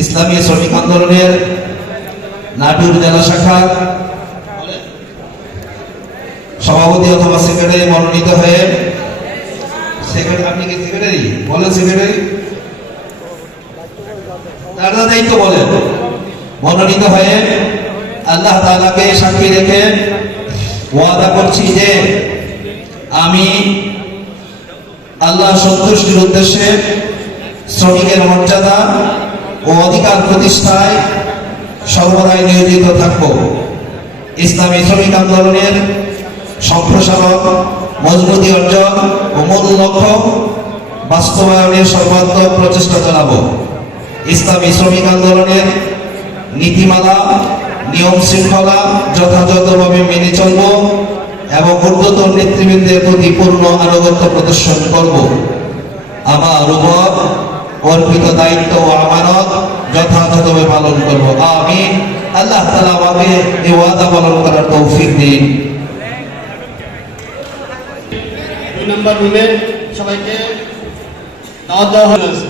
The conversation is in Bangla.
ইসলামী শ্রমিক আন্দোলনের নাটোর জেলা শাখা সভাপতি অথবা সেক্রেটারি মনোনীত হয়ে আপনি কি সেক্রেটারি বলেন? সেক্রেটারি তার দায়িত্ব বলেন। মনোনীত হয়ে আল্লাহ তাআলাকে সাক্ষী রেখে ওয়াদা করছি যে আমি আল্লাহ সন্তুষ্টির উদ্দেশ্যে শ্রমিকের মর্যাদা ও অধিকার প্রতিষ্ঠায় সর্বদাই নিয়োজিত থাকব। ইসলামী শ্রমিক আন্দোলনের সম্প্রসারণ, মজবুতি অর্জন ও মূল লক্ষ্য বাস্তবায়নের সর্বাত্মক প্রচেষ্টা চালাব। ইসলামী শ্রমিক আন্দোলনের নীতিমালা, নিয়ম শৃঙ্খলা যথাযথভাবে মেনে চলব এবং ঊর্ধ্বতন নেতৃবৃন্দের প্রতি পূর্ণ আনুগত্য প্রদর্শন করব। আমার উপর অর্পিত দায়িত্ব ও আমানত যথাযথভাবে পালন করব। আমিন। আল্লাহ তাআলা আমাকে এই ওয়াদা পালন করার তৌফিক দিন। 2 নম্বর রুমে সবাইকে দাওয়াত দেওয়া হয়েছে।